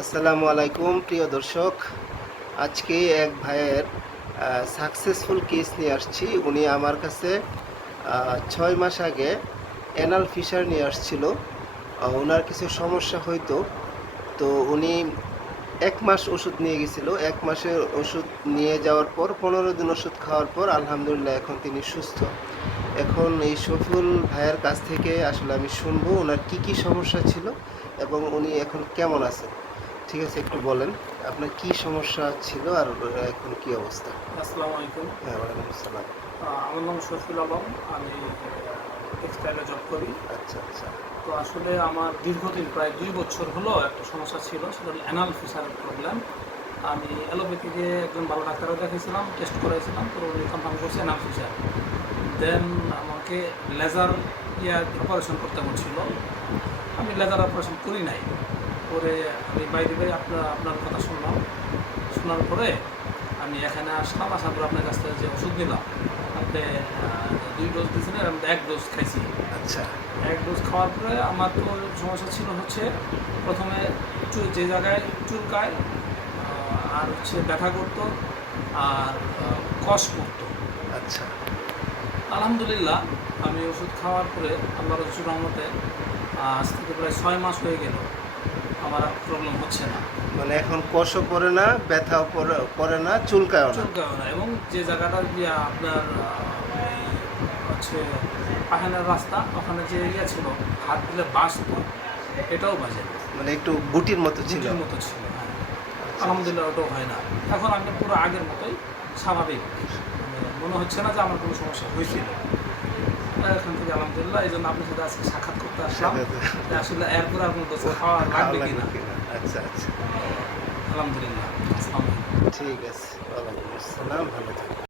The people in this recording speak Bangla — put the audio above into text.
আসসালামু আলাইকুম প্রিয় দর্শক। আজকে এক ভাইয়ের সাকসেসফুল কেস নিয়ে আসছি। উনি আমার কাছে 6 মাস আগে অ্যানাল ফিশার নিয়ে আসছিল। ওনার কিছু সমস্যা হইতো, তো উনি 1 মাস ওষুধ নিয়ে গেছিল। 1 মাসের ওষুধ নিয়ে যাওয়ার পর 15 দিন ওষুধ খাওয়ার পর আলহামদুলিল্লাহ এখন তিনি সুস্থ। এখন এই শফিউল ভাইয়ের কাছ থেকে আসলে আমি শুনবো ওনার কি কি সমস্যা ছিল এবং উনি এখন কেমন আছেন। ঠিক আছে, একটু বলেন আপনার কি সমস্যা ছিল আর এখন কি অবস্থা। আসসালামু আলাইকুম। হ্যাঁ, ওয়ালাইকুম আসসালাম। আমার নাম শফিউল আলম। আমি টেক্সটাইলে জব করি। আচ্ছা আচ্ছা। তো আসলে আমার দীর্ঘদিন প্রায় 2 বছর হলো একটা সমস্যা ছিল, সেটা হলো অ্যানাল ফিশারের প্রবলেম। আমি অ্যালোপ্যাথিকে একজন ভালো ডাক্তারও দেখিয়েছিলাম, টেস্ট করাইছিলাম, তো উনি কনফার্ম করছে অ্যানাল ফিশার। দেন আমাকে লেজার অপারেশন করতে বলছিল। আমি লেজার অপারেশন করি নাই। পরে আমি বাইরে আপনার কথা শুনলাম। শোনার পরে আমি এখানে আসলাম, আসার পর আপনার কাছ থেকে যে ওষুধ নিলাম, আপনি 2 ডোজ দিয়েছিলেন, আমি 1 ডোজ খাইছি। আচ্ছা 1 ডোজ খাওয়ার পরে আমার তো সমস্যা ছিল হচ্ছে প্রথমে যে জায়গায় চুলকায়, আর হচ্ছে ব্যথা করতো, আর কষ করতো। আচ্ছা। আলহামদুলিল্লাহ আমি ওষুধ খাওয়ার পরে আল্লাহর রসুল রহমতে আজ থেকে প্রায় 6 মাস হয়ে গেল আমার প্রবলেম হচ্ছে না। মানে এখন কষও পড়ে না, ব্যথাও পড়ে না, চুলকায়ও না। চুলকায় না, এবং যে জায়গাটা দিয়ে আপনার এই হচ্ছে পাহানের রাস্তা, ওখানে যে এরিয়া ছিল হাত দিলে বাঁচতো, এটাও বাজে না। মানে একটু গুটির মতো ছিল। গুটির মতো ছিল, হ্যাঁ। আলহামদুলিল্লাহ ওটাও হয় না। এখন আমি পুরো আগের মতোই স্বাভাবিক, মনে হচ্ছে না যে আমার কোনো সমস্যা হয়েছিল। এখান থেকে আলহামদুলিল্লাহ, এই জন্য আপনার সাথে আজকে সাক্ষাৎ করতে আসলাম যে আসলে এরপরে আর কোনো দোষ খাওয়া লাগবে কিনা। আচ্ছা আচ্ছা, আলহামদুলিল্লাহ। আসসালামু আলাইকুম। ঠিক আছে, ওয়ালাইকুম আসসালাম, ভালো থাকবেন।